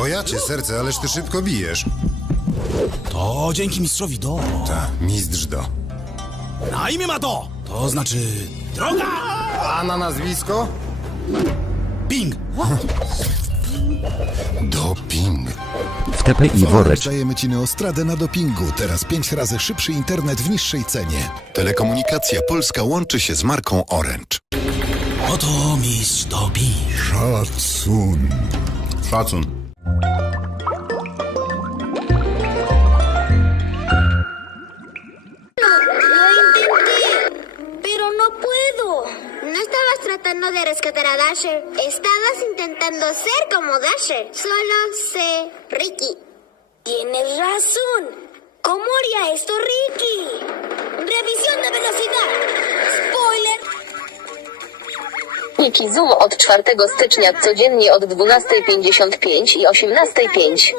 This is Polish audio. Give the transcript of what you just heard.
Macie serce, ależ ty szybko bijesz. To dzięki mistrzowi Do. Ta, mistrz do. Na imię ma Do. To znaczy... Droga! A na nazwisko? Ping! Doping. W TP i worek. Dajemy ci Neostradę na dopingu. Teraz 5 razy szybszy internet w niższej cenie. Telekomunikacja Polska łączy się z marką Orange. Oto mistrz Do Ping. Szacun. Szacun. Estabas tratando de rescatar a Dasher. Estabas intentando ser como Dasher. Solo sé Ricky. Tienes razón. ¿Cómo haría esto Ricky? Revisión de velocidad. Spoiler. Niki Zoom od 4 stycznia codziennie od 12.55 i 18.05.